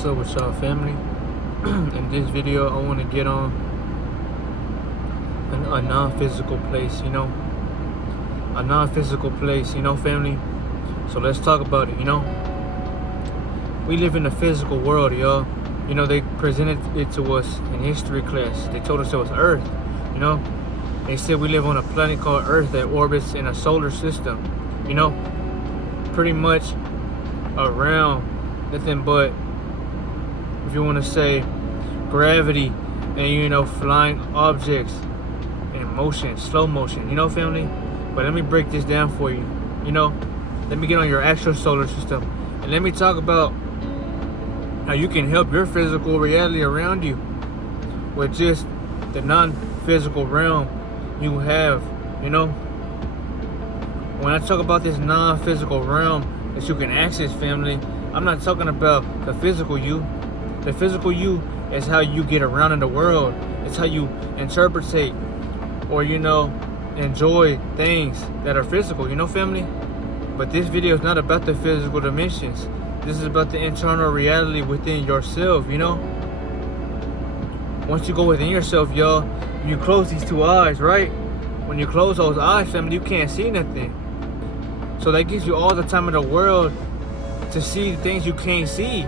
What's up with y'all, family? In this video I want to get on a non-physical place, a non-physical place, family. So let's talk about it. We live in a physical world, y'all. They presented it to us in history class. They told us it was Earth. They said we live on a planet called Earth that orbits in a solar system, pretty much around nothing but, if you want to say, gravity and flying objects in motion, slow motion, family. But let me break this down for you. Let me get on your actual solar system and let me talk about how you can help your physical reality around you with just the non-physical realm you have. When I talk about this non-physical realm that you can access, family, I'm not talking about the physical you. The physical you is how you get around in the world. It's how you interpretate or enjoy things that are physical, family. But this video is not about the physical dimensions. This is about the internal reality within yourself. Once you go within yourself, y'all, you close these two eyes, right? When you close those eyes, family, you can't see nothing. So that gives you all the time in the world to see the things you can't see.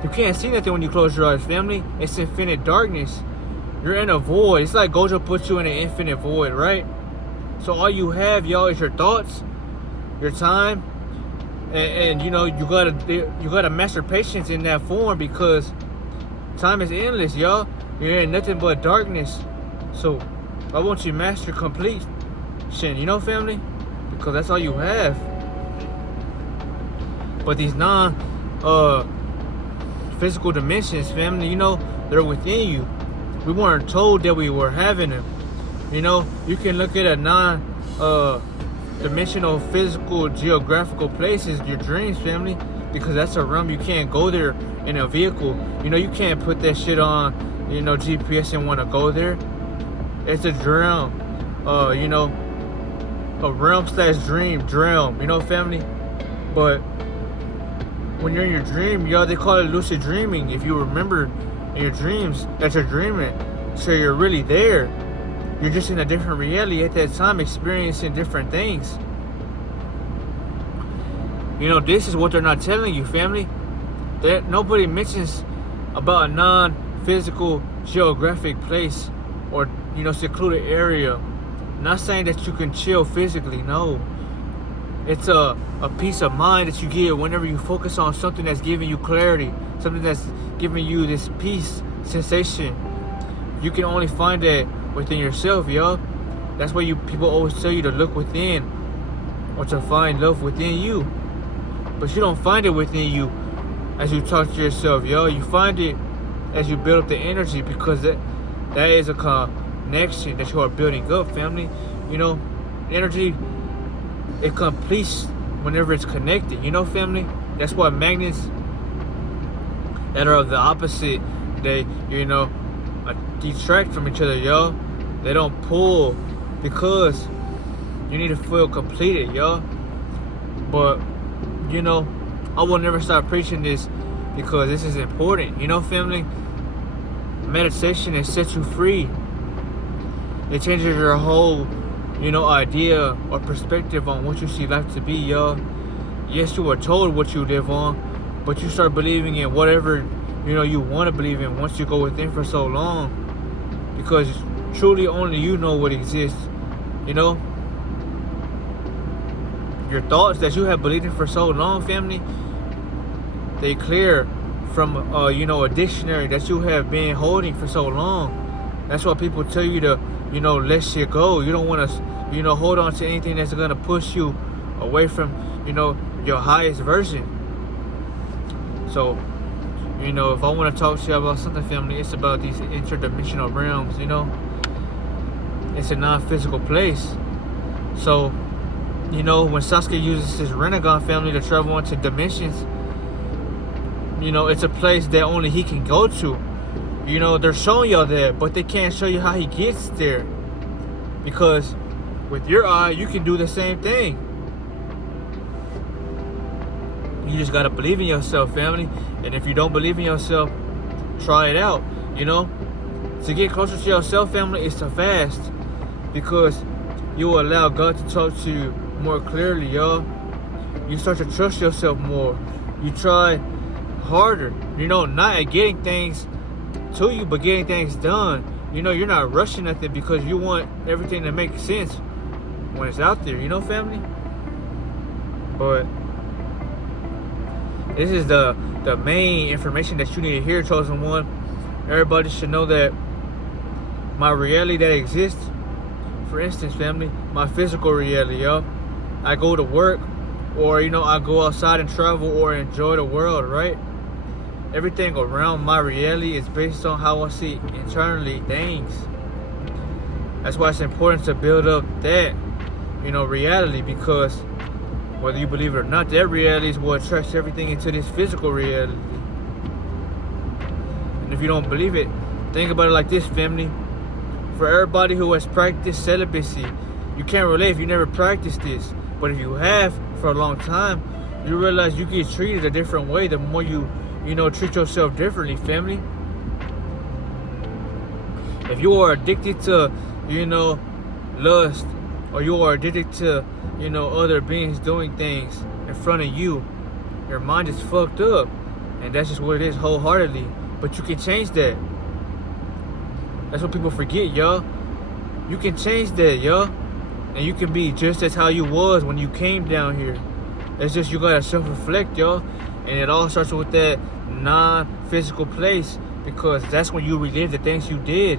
You can't see nothing when you close your eyes, family. It's infinite darkness. You're in a void. It's like Gojo put you in an infinite void, right? So all you have, y'all, is your thoughts, your time, and you gotta master patience in that form, because time is endless, y'all. You're in nothing but darkness. So I want you to master completion, family, because that's all you have. But these physical dimensions, family, they're within you. We weren't told that we were having them. You can look at a dimensional physical geographical places, your dreams, family, because that's a realm. You can't go there in a vehicle. You can't put that shit on GPS and want to go there. It's a realm, a realm/dream, family. But when you're in your dream, y'all, they call it lucid dreaming. If you remember in your dreams that you're dreaming, so you're really there. You're just in a different reality at that time, experiencing different things. This is what they're not telling you, family. That nobody mentions about a non-physical geographic place or secluded area. Not saying that you can chill physically, no. It's a peace of mind that you get whenever you focus on something that's giving you clarity, something that's giving you this peace sensation. You can only find that within yourself, y'all. That's why people always tell you to look within or to find love within you. But you don't find it within you as you talk to yourself, y'all. You find it as you build up the energy, because that is a connection that you are building up, family. Energy, it completes whenever it's connected, family. That's why magnets that are of the opposite, they detract from each other, y'all. They don't pull, because you need to feel completed, y'all. But I will never stop preaching this, because this is important, family. Meditation has set you free. It changes your whole idea or perspective on what you see life to be, y'all. Yes, you were told what you live on, but you start believing in whatever you want to believe in once you go within for so long, because truly only you know what exists. Your thoughts that you have believed in for so long, family, they clear from a dictionary that you have been holding for so long. That's why people tell you to let shit go. You don't want to hold on to anything that's gonna push you away from your highest version. So if I want to talk to you about something, family, it's about these interdimensional realms. It's a non-physical place. So when Sasuke uses his Rinnegan, family, to travel into dimensions, it's a place that only he can go to. They're showing y'all that, but they can't show you how he gets there, because with your eye you can do the same thing. You just gotta believe in yourself, family. And if you don't believe in yourself, try it out. You know, to get closer to yourself, family, is to fast, because you will allow God to talk to you more clearly, y'all. You start to trust yourself more. You try harder. You know, not at getting things to you, but getting things done. You know, you're not rushing nothing because you want everything to make sense when it's out there. You know, family. But this is the main information that you need to hear, chosen one. Everybody should know that my reality that exists, for instance, family, my physical reality, yo. I go to work, or, you know, I go outside and travel or enjoy the world, right? Everything around my reality is based on how I see internally things. That's why it's important to build up that, you know, reality, because whether you believe it or not, that reality is what attracts everything into this physical reality. And if you don't believe it, think about it like this, family. For everybody who has practiced celibacy, you can't relate if you never practiced this. But if you have for a long time, you realize you get treated a different way the more you know, treat yourself differently, family. If you are addicted to, you know, lust, or you are addicted to, you know, other beings doing things in front of you, your mind is fucked up. And that's just what it is, wholeheartedly. But you can change that. That's what people forget, y'all. You can change that, y'all. And you can be just as how you was when you came down here. It's just you gotta self-reflect, y'all. And it all starts with that non-physical place, because that's when you relive the things you did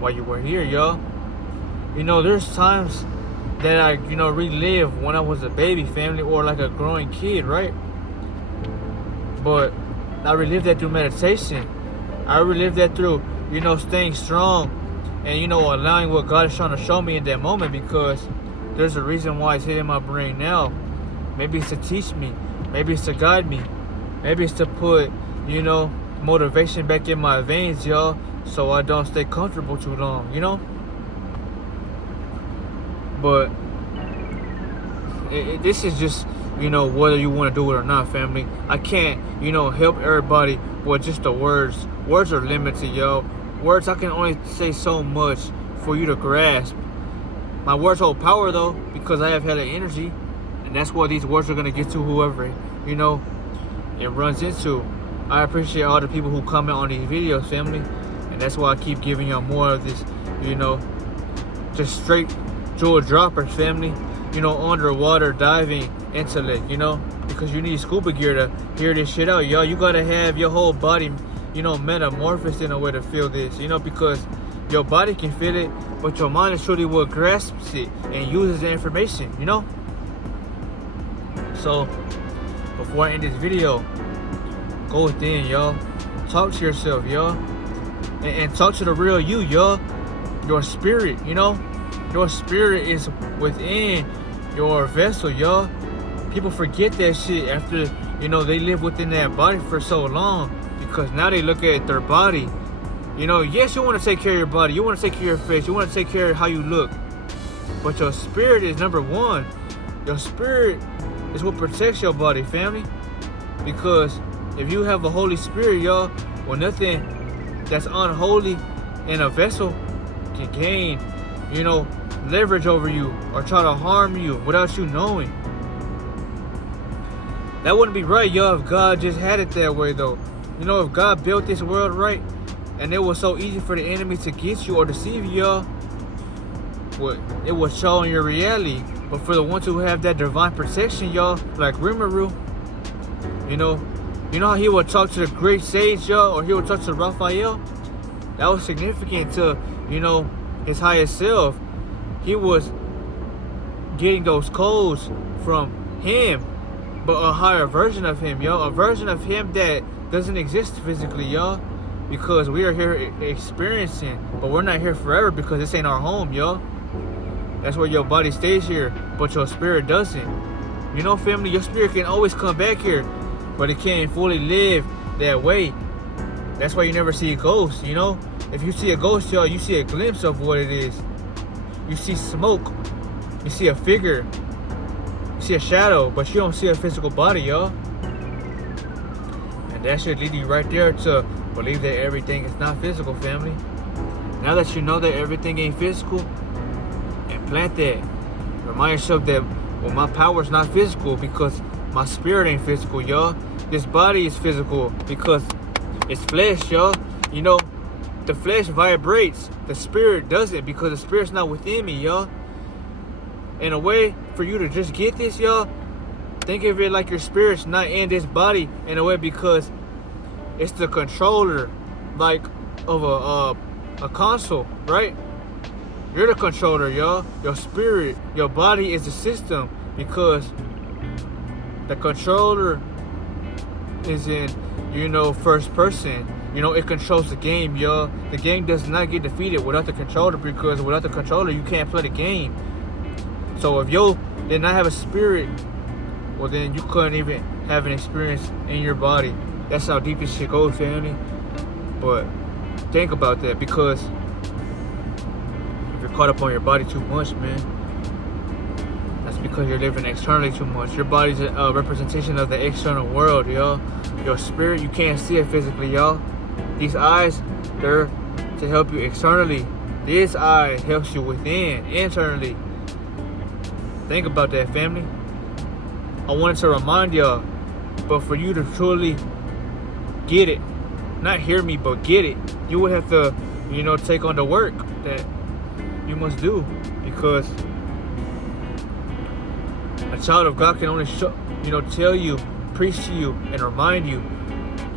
while you were here, y'all. You know, there's times that I, you know, relive when I was a baby, family, or like a growing kid, right? But I relive that through meditation. I relive that through, you know, staying strong and, you know, allowing what God is trying to show me in that moment, because there's a reason why it's hitting my brain now. Maybe it's to teach me. Maybe it's to guide me. Maybe it's to put, you know, motivation back in my veins, y'all, so I don't stay comfortable too long, you know? But this is just, you know, whether you want to do it or not, family. I can't, you know, help everybody with just the words. Words are limited, yo. Words, I can only say so much for you to grasp. My words hold power, though, because I have hella energy. And that's what these words are going to get to whoever, you know, it runs into. I appreciate all the people who comment on these videos, family. And that's why I keep giving y'all more of this, you know, just straight jaw droppers, family. You know, underwater diving intellect, you know, because you need scuba gear to hear this shit out, y'all. You gotta have your whole body, you know, metamorphosed in a way to feel this, you know, because your body can feel it, but your mind is truly what grasps it and uses the information, you know. So before I end this video, go within, y'all. Talk to yourself, y'all, and talk to the real you, y'all. Your spirit, you know. Your spirit is within your vessel, y'all. People forget that shit after, you know, they live within that body for so long, because now they look at their body. You know, yes, you want to take care of your body. You want to take care of your face. You want to take care of how you look. But your spirit is number one. Your spirit is what protects your body, family. Because if you have a Holy Spirit, y'all, well, nothing that's unholy in a vessel can gain, you know, leverage over you or try to harm you without you knowing. That wouldn't be right, y'all, if God just had it that way, though. You know, if God built this world right and it was so easy for the enemy to get you or deceive you, y'all, well, it would show in your reality. But for the ones who have that divine protection, y'all, like Rimuru, you know how he would talk to the great sage, y'all, or he would talk to Raphael? That was significant to, you know, his highest self. He was getting those codes from him, but a higher version of him, y'all. A version of him that doesn't exist physically, y'all. Because we are here experiencing, but we're not here forever, because this ain't our home, y'all. That's where your body stays here, but your spirit doesn't. You know, family, your spirit can always come back here, but it can't fully live that way. That's why you never see a ghost, you know? If you see a ghost, y'all, you see a glimpse of what it is. You see smoke. You see a figure. You see a shadow, but you don't see a physical body, y'all. that should lead you right there to believe that everything is not physical, family. Now that you know that everything ain't physical, implant that. Remind yourself that, well, my power is not physical because my spirit ain't physical, y'all. This body is physical because it's flesh, y'all. You know, the flesh vibrates. The spirit doesn't because the spirit's not within me, y'all. In a way, for you to just get this, y'all, think of it like your spirit's not in this body in a way because it's the controller, like, of a console, right? You're the controller, y'all. Your spirit, your body is the system because the controller is in, you know, first person. You know, it controls the game, y'all. The game does not get defeated without the controller because without the controller, you can't play the game. So if you did not have a spirit, well, then you couldn't even have an experience in your body. That's how deep this shit goes, family. But think about that because if you're caught up on your body too much, man, that's because you're living externally too much. Your body's a representation of the external world, y'all. Your spirit, you can't see it physically, y'all. These eyes, they're to help you externally. This eye helps you within, internally. Think about that, family. I wanted to remind y'all, but for you to truly get it, not hear me, but get it, you would have to, you know, take on the work that you must do because a child of God can only tell you, preach to you, and remind you.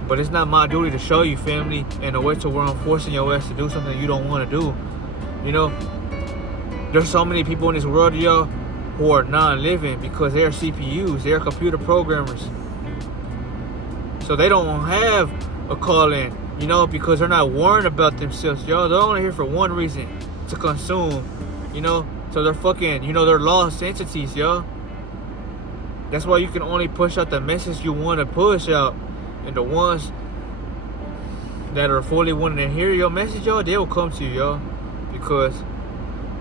But it's not my duty to show you, family, in a way to where I'm forcing your ass to do something you don't want to do. You know, there's so many people in this world, y'all, who are non-living because they're CPUs, they're computer programmers. So they don't have a calling, you know, because they're not worrying about themselves, y'all. They're only here for one reason, to consume, you know. So they're fucking, you know, they're lost entities, y'all. That's why you can only push out the message you want to push out. And the ones that are fully wanting to hear your message, y'all, they will come to you, y'all. Because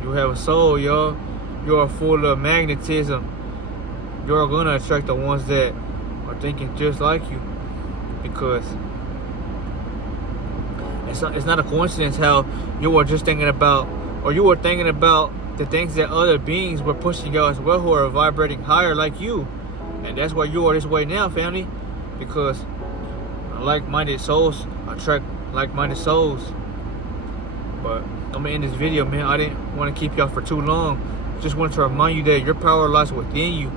you have a soul, y'all. You are full of magnetism. You're going to attract the ones that are thinking just like you. Because it's not a coincidence how you were just thinking about, or you were thinking about the things that other beings were pushing y'all as well who are vibrating higher like you. And that's why you are this way now, family. Because like-minded souls attract like-minded souls. But I'm gonna end this video, man. I didn't want to keep y'all for too long. Just wanted to remind you that your power lies within you,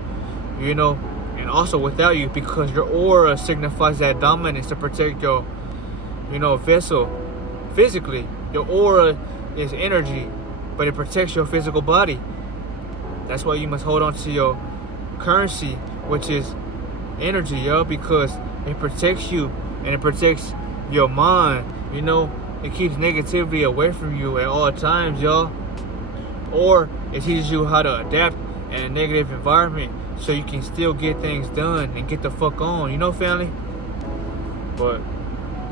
you know, and also without you, because your aura signifies that dominance to protect your, you know, vessel. Physically, your aura is energy, but it protects your physical body. That's why you must hold on to your currency, which is energy, yo, because it protects you and it protects your mind. You know, it keeps negativity away from you at all times, y'all. Or it teaches you how to adapt in a negative environment so you can still get things done and get the fuck on, you know, family? But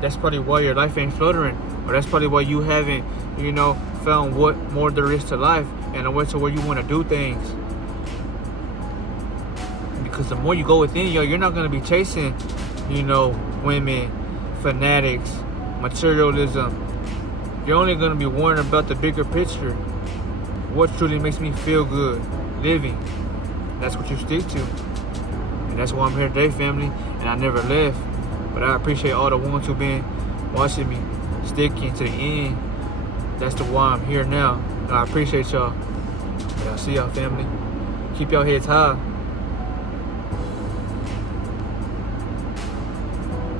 that's probably why your life ain't fluttering, or that's probably why you haven't, you know, found what more there is to life and a way to where you want to do things. Because the more you go within, yo, you're not going to be chasing, you know, women, fanatics, materialism. You're only going to be worrying about the bigger picture. What truly makes me feel good living. That's what you stick to. And that's why I'm here today, family. And I never left. But I appreciate all the ones who've been watching me, sticking to the end. That's the why I'm here now. And I appreciate y'all. But I'll see y'all, family. Keep y'all heads high.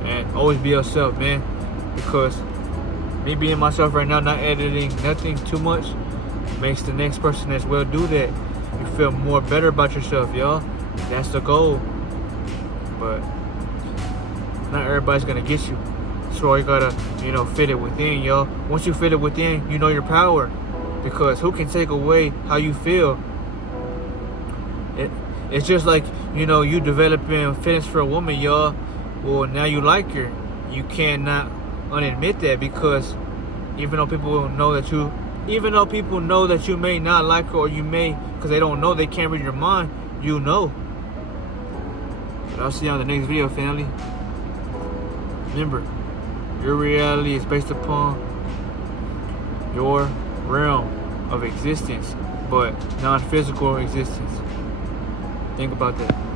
And always be yourself, man. Because me being myself right now, not editing nothing too much, makes the next person as well do that. You feel more better about yourself, y'all. That's the goal. But not everybody's gonna get you. So you gotta, you know, fit it within, y'all. Once you fit it within, you know your power. Because who can take away how you feel? It's just like, you know, you developing feelings for a woman, y'all. Well, now you like her. You cannot unadmit that, because even though people know that you may not like her, or you may, because they don't know, they can't read your mind, you know. But I'll see you on the next video, family. Remember, your reality is based upon your realm of existence, but non-physical existence. Think about that.